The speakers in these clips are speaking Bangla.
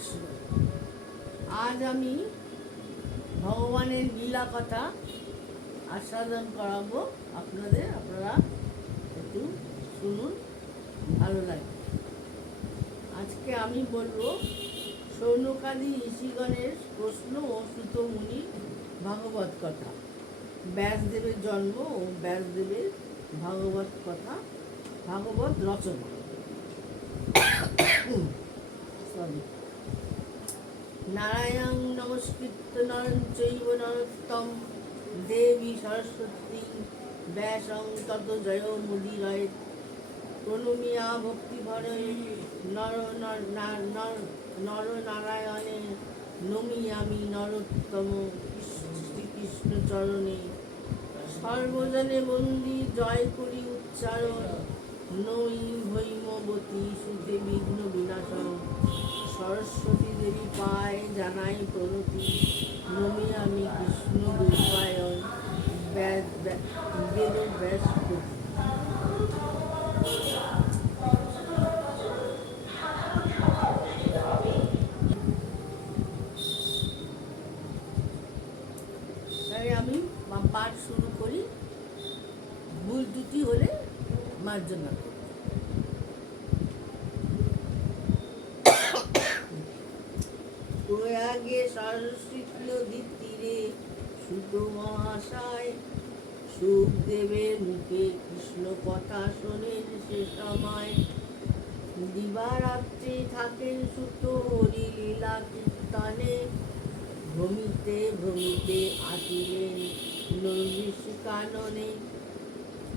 কৃষ্ণ। আজ আমি ভগবানের লীলা কথা আস্বাদন করাবো আপনাদের। আপনারা একটু শুনুন, ভালো লাগবে। আজকে আমি বলবো সৌনকাদি ঋষিগণের প্রশ্ন ও সুত মুনির ভাগবত কথা, ব্যাসদেবের জন্ম ও ব্যাসদেবের ভাগবত কথা, ভাগবত রচনা। নারায়ণ নমস্কৃত্য নরং চৈব নরোত্তম দেবী সরস্বতী ব্যাসং তত জয় মুদিরয়ে প্রণমিয়া ভক্তিভরে নর নারায়ণে নমিয়ামি নরোত্তম শ্রীকৃষ্ণ চরণে সর্বজনে বন্দি জয় করি উচ্চারণ নৈ ভৈমবতী সুতে বিঘ্ন বিনাশন সরস্বতী দেবী পায় জানাই প্রণতি নমিয়ামি কৃষ্ণ দ্বৈপায়ন বেদ ব্যাসপতি। আমি পাঠ শুরু করি, ভুল ত্রুটি হলে মার্জনা করি। প্রয়াগে সরস্বতী নদীর তীরে সুত মহাশয় সুখদেবের মুখে কৃষ্ণ কথা শোনেন। সে সময় দিবারাত্রি থাকেন সুত হরি লীলা কীর্তনে। ভ্রমিতে ভ্রমিতে আসিলেন নৈমিষ কাননে।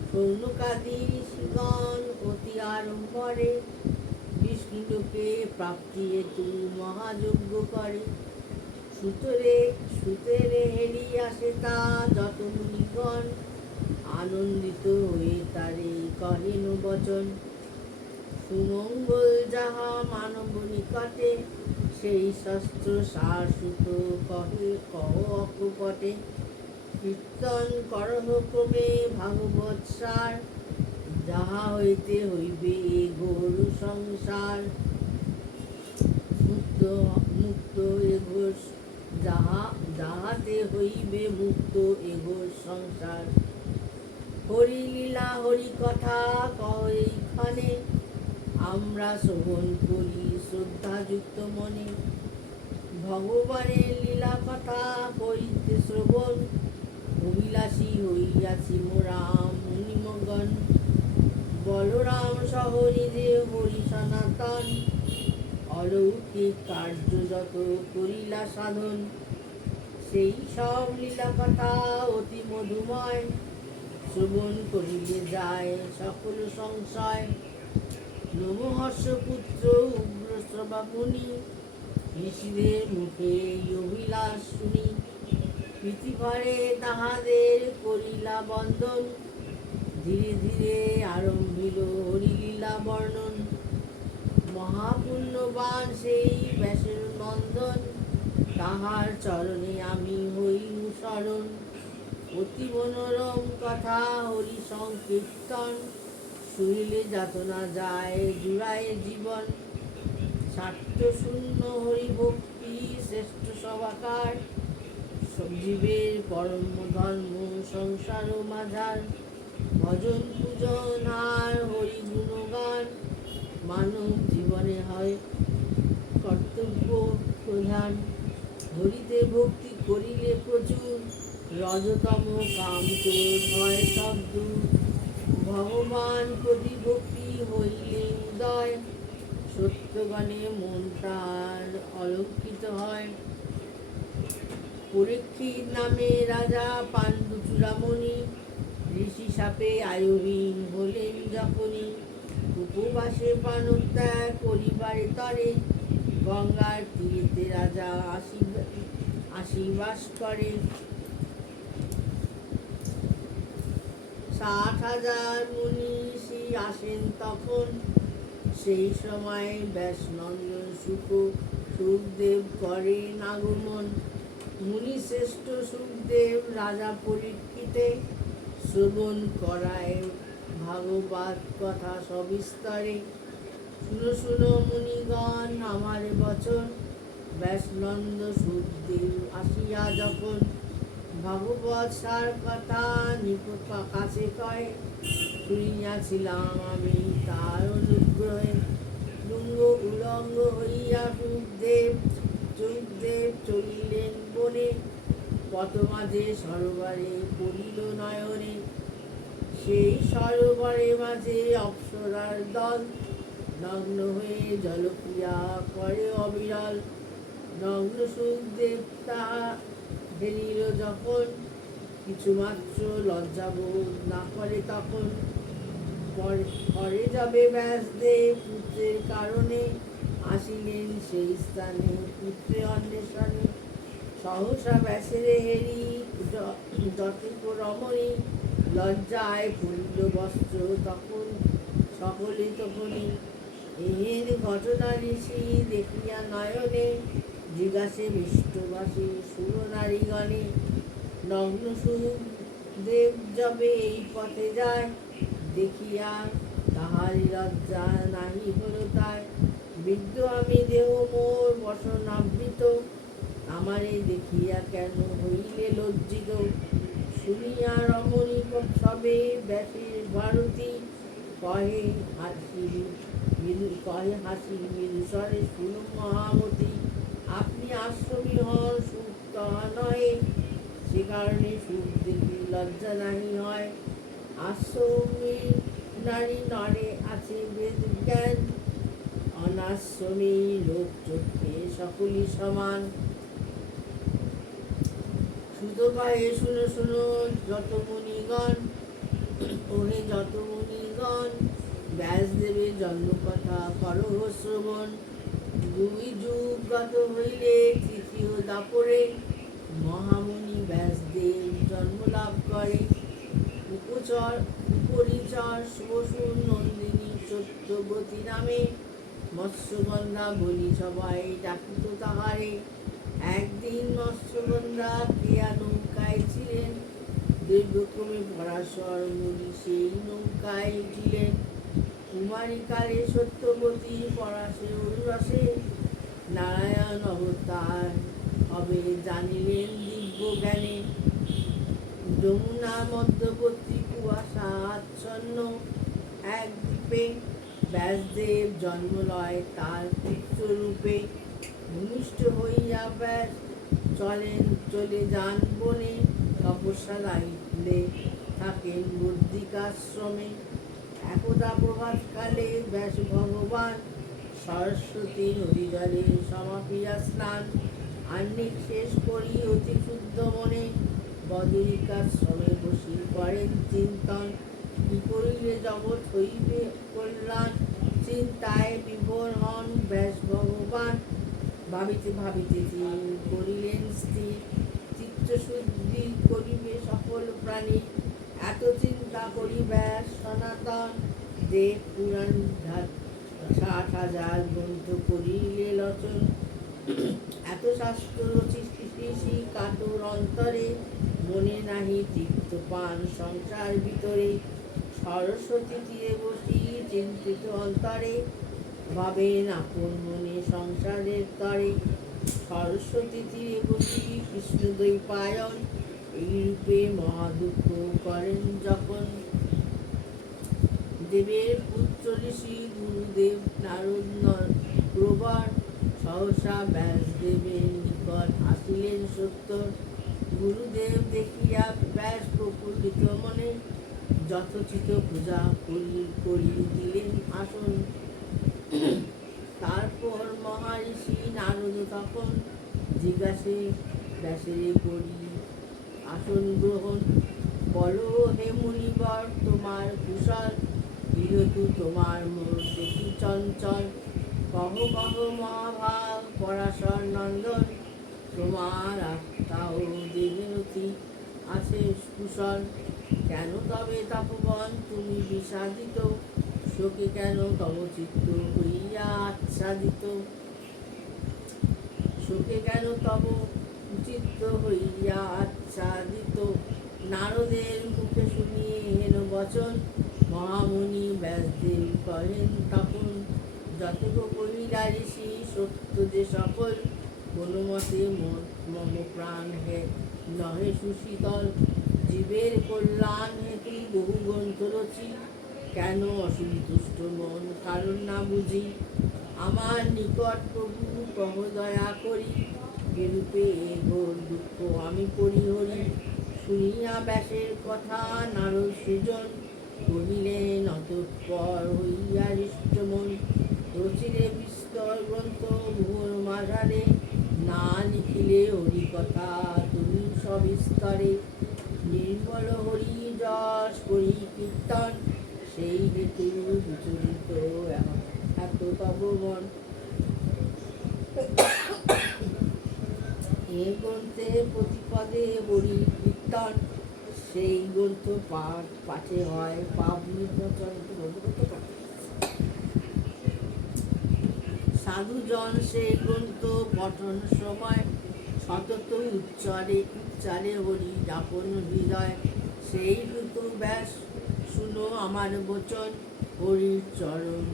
সৌনকাদি ঋষিগণ অতি আড়ম্বরে বিষ্ণুকে প্রাপ্তি হেতু মহাযজ্ঞ করে। সুতেরে হেরি আসে তা যত মুনিগণ আনন্দিত হয়ে তারে কহেন বচন। সুমঙ্গল যাহা মানব নিকটে সেই শস্ত্র সার সুত কহে কহ অকপটে। কীর্তন করহ ক্রমে ভাগবত সার যাহা হইতে হইবে এ ঘোর সংসার। মুক্ত এ ঘোর যাহাতে হইবে মুক্ত এ ঘোর সংসার। হরি লীলা হরি কথা কহ এইখানে আমরা শ্রবণ করি শ্রদ্ধাযুক্ত মনে। ভগবানের লীলা কথা করিতে শ্রবণ অভিলাষী হইয়াছি মোরা মুনিমগণ। বলরাম সহ নিজে হরি সনাতন অলৌকিক কার্য যত করিলা সাধন। সেই সব লীলা কথা অতি মধুময় শ্রবণ করিলে যায় সকল সংশয়। নমহর্ষ পুত্র উগ্র শ্রবা মুনি ঋষিদের মুখে এই অভিলাষ শুনি। প্রীতিভরে তাহাদের করিলা বন্দন ধীরে ধীরে আরম্ভিল হরিলীলা বর্ণন। মহাপুণ্যবান সেই ব্যাসের নন্দন তাহার চরণে আমি হইল শরণ। অতি মনোরম কথা হরি সংকীর্তন শুনিলে যাতনা যায় জুড়ায় জীবন। স্বার্থ শূন্য হরি ভক্তি শ্রেষ্ঠ সবাকার জীবের পরম ধর্ম সংসার মাঝার। ভজন পূজন আর হরি গুণগান মানব জীবনে হয় কর্তব্য প্রধান। হরিতে ভক্তি করিলে প্রচুর রজতম কাম চোর হয় সব দূর। ভগবান প্রতি ভক্তি হইলে উদয় সত্যগণে মন তার অলক্ষিত হয়। পরীক্ষিত নামে রাজা পাণ্ডু চূড়ামণি ঋষি সাপে আয়ুহীন হলেন যখনই। উপবাসে প্রাণত্যাগ করিবারে তরে গঙ্গার তীরেতে রাজা আশীবাস করে। 60,000 মুনীষী আসেন তখন সেই সময় ব্যাসনন্দন সুখদেব করেন আগমন। মুনি শ্রেষ্ঠ সুখদেব রাজা পরীক্ষিতে শ্রবণ করায় ভাগবত কথা সবিস্তরে। শুনো শুনো মুনিগণ আমার বচন ব্যাসনন্দ সুখদেব আসিয়া যখন ভগবৎ সার কথা নিকট কাছে কয়, শুনিয়াছিলাম আমি তার অনুগ্রহে লুঙ্গ উলঙ্গ হইয়া সুখদেব চলিলেন বনে, পথ মাঝে সরোবরে পড়িল নয়নে, সেই সরোবরে মাঝে অপ্সরার দল নগ্ন হয়ে জলক্রিয়া করে অবিরল। নগ্ন সুখদেব তাহা হেলিল যখন, কিছুমাত্র লজ্জাবোধ না করে তখন, পরে যাবে ব্যাসদেব পুত্রের কারণে, আসিলেন সেই স্থানে পুত্রে অন্বেষণে। সহসা ব্যাসেরে হেরি যতিক রমণী, লজ্জায় পড়িল বস্ত্র তখন সকলে তখনই। এহেন ঘটনা ঋষি দেখিয়া নয়নে, জিজ্ঞাসে মিষ্টভাষী সুরনারীগণে। নগ্ন সুখদেব যবে এই পথে যায়, দেখিয়া তাহারি লজ্জা নাহি হল তার। বিদ্ধ আমি দেহ মোর বসনাবৃত, আমারে দেখিয়া কেন হইলে লজ্জিত। শুনিয়া রমণী সবে ব্যাসের ভারতী, কহে হাসি মৃদুস্বরে শুনো মহামতি, আপনি আশ্রমী হন সুখ তাহা নহে, সে কারণে সুখ দেখি লজ্জা নাহি হয়। আশ্রমী নারী নরে আছে বেদ জ্ঞান, অনাশ্রমী লোক চক্ষে সকলই সমান। সুত কহে শুনো শুনো যত মুনিগণ, ওহে যত মুনিগণ, ব্যাসদেবের জন্ম কথা করো শ্রবণ। 2 যুগ গত হইলে তৃতীয় দাপরে, মহামুনি ব্যাসদেব জন্ম লাভ করে। উপরিচর বসুর নন্দিনী সত্যবতী নামে, মৎস্যগন্ধা বলি সবাই ডাকিত তাহারে। একদিন মৎস্যগন্ধা ক্রিয়া নৌকায় ছিলেন, দীর্ঘক্রমে পরাশর মুনি সেই নৌকায় উঠিলেন। কুমারী কালে সত্যবতী পরাশে উল্লাসে, নারায়ণ অবতার হবে জানিলেন দিব্য জ্ঞানে। যমুনা মধ্যবর্তী কুয়াশা আচ্ছন্ন এক দ্বীপে, ব্যাসদেব জন্ম লয় তার পুত্র রূপে। ভূমিষ্ঠ হইয়া ব্যাস চলে যান বনে, তপস্যালাইলে থাকেন বদ্রিকাশ্রমে। একদা প্রভাতকালে ব্যাস ভগবান, সরস্বতী নদী জলে সমাপিয়া স্নান। আহ্নিক শেষ করি অতি শুদ্ধ মনে, বদরিকাশ্রমে বসি করেন চিন্তন। কি করিলে জগৎ হইবে কল্যাণ, চিন্তায় বিভোর হন ব্যাস ভগবান। ভাবিতে ভাবিতে তিনি করিলেন স্থির, চিত্তশুদ্ধি করিবে সকল প্রাণী। এত চিন্তা করি ব্যাস সনাতন, দেব পুরাণ 60,000 গ্রন্থ করিলে রচন। এত শাস্ত্র রচিষি কাতর অন্তরে, মনে নাহি তৃপ্ত পান সংসার ভিতরে। সরস্বতী তীরে বসি চিন্তিত অন্তরে, ভাবেন আপন মনে সংসারের তরে। সরস্বতী তীরে বসি কৃষ্ণ দ্বৈপায়ন, এই রূপে মহাদুঃখ করেন যখন। দেবের পুত্র ঋষি গুরুদেব নারদ প্রবর, সহসা ব্যাসদেবের নিকট আসিলেন সত্তর। গুরুদেব দেখিয়া ব্যাস প্রফুল্লিত মনে, যথোচিত পূজা করি দিলেন আসন। তারপর মহারিষি নারদ তখন, জিজ্ঞাসে ব্যাসেরে করি আসন গ্রহণ। বলো হে মুনিবর তোমার কুশল, যেহেতু তোমার মোর দেখি চঞ্চল। কহ কহ মহাভাগ পরাশর নন্দন, তোমার আত্মাও দেহরতি আছে কুশল। কেন তবে তপবন তুমি বিষাদিত, শোকে কেন তব চিত্ত হইয়া আচ্ছাদিত। শোকে কেন তব চিত্ত হইয়া আচ্ছাদিত। নারদের মুখে শুনিয়ে হেন বচন, মহামুনি ব্যাসদেব করেন তখন। যতক কহিলা ঋষি সত্য যে সকল, কোনো মতে মম প্রাণ হে নহে সুশীতল, জীবের কল্যাণ হেতু বহু গ্রন্থ রচি, কেন অসন্তুষ্ট মন কারণ না বুঝি, আমার নিকট প্রভু কহ দয়া করি, এরূপে এ ঘোর দুঃখ আমি পরিহরি। শুনিয়া ব্যাসের কথা নারদ সুজন, কহিলেন অতঃপর হইয়া হৃষ্টমন, রচিলে বিস্তর গ্রন্থ ভুবন মাঝারে, না লিখিলে হরি কথা তুমি সবিস্তরে, নির্মল হরি যশ করি কীর্তন, সেই হেতু বিচরিত এত তব মন। এ গ্রন্থে প্রতিপদে হরি কীর্তন, সেই গ্রন্থ পাঠে হয় পাপ নির্বাচন। সাধুজন সেই গ্রন্থ পঠন সময় সতত উচ্চারে হরি যাপন হৃদয়, সেই ঋতু ব্যাস শুনো আমার বচন, হরির চরণ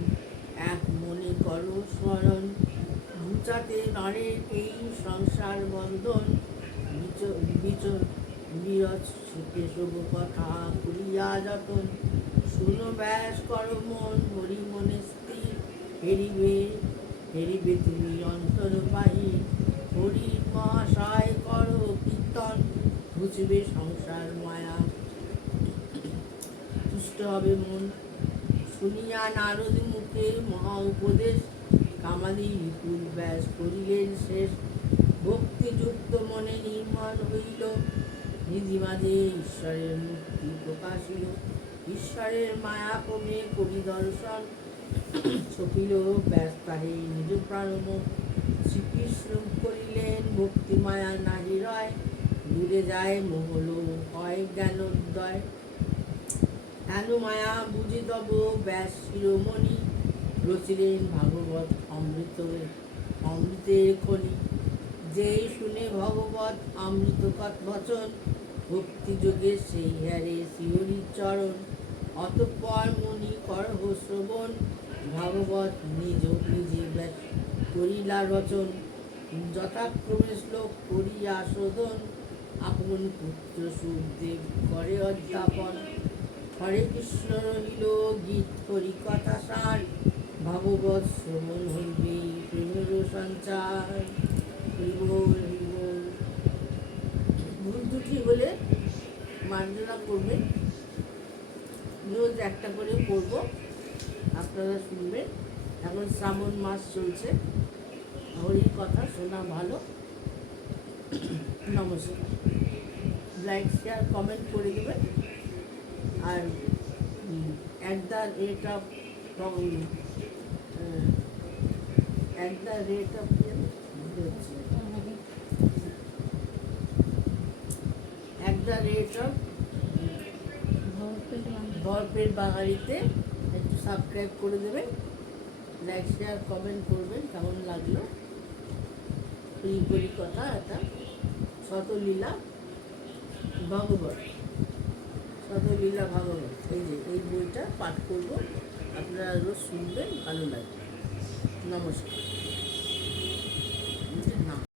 এক মনে করো স্মরণ, ঘুচাতে নরের এই সংসার বন্ধন, বিরজ সুখে শুভ কথা করিয়া যতন, শুনো ব্যাস করো মন হরি মনে স্থির, হেরিবে তুমি অন্তর বাহির, হরি মহাশয় করো কীর্তন, ঘুচবে সংসার মায়া তুষ্ট হবে মন। শুনিয়া নারদ মুখে মহা উপদেশ, কামাদি বিপুল ব্যাস করিলেন শেষ, ভক্তিযুক্ত মনে নির্মল হইল, নিধি মাঝে ঈশ্বরের মূর্তি প্রকাশিল, ঈশ্বরের মায়া ক্রমে পরিদর্শন, ছপিল ব্যাস তাহে নিজ প্রাণম, শ্রীকৃষ্ণ করিলেন ভক্তি মায়া নাহি রয়, দূরে যায় মহল হয় জ্ঞানোদয়, হেন মায়া বুঝি তব ব্যাস শিরোমণি, রচিলেন ভাগবত অমৃতের খনি, যেই শুনে ভগবত অমৃত বচন, ভক্তি যোগে সেই হারে শিহরির চরণ, অতঃপর মুনি করহ শ্রবণ, ভাগবত নিজে ব্যাস করিলা রচন, যথাক্রমে শ্লোক করিয়া শোধন, আপন পুত্র সুখদেব করে অধ্যাপন, হরে কৃষ্ণ রহিল গীত হরি কথা সার, ভাগবত শ্রবণ হইবে প্রেমের সঞ্চার। ভুল ত্রুটি হলে মার্জনা করবেন, রোজ একটা করে পড়ব, আপনারা শুনবেন। এখন শ্রাবণ মাস চলছে, হরির কথা শোনা ভালো। নমস্কার। লাইক শেয়ার কমেন্ট করে দেবেন, আর at the rate of গল্পের বাঙালিতে একটু সাবস্ক্রাইব করে দেবেন, লাইক শেয়ার কমেন্ট করবেন কেমন লাগলো। এই কথা একটা শতলীলা ভাগবত, শতলীলা ভাগবত, এই বইটা পাঠ করব, আপনারা রোজ শুনবেন, ভালো লাগবে। নমস্কার।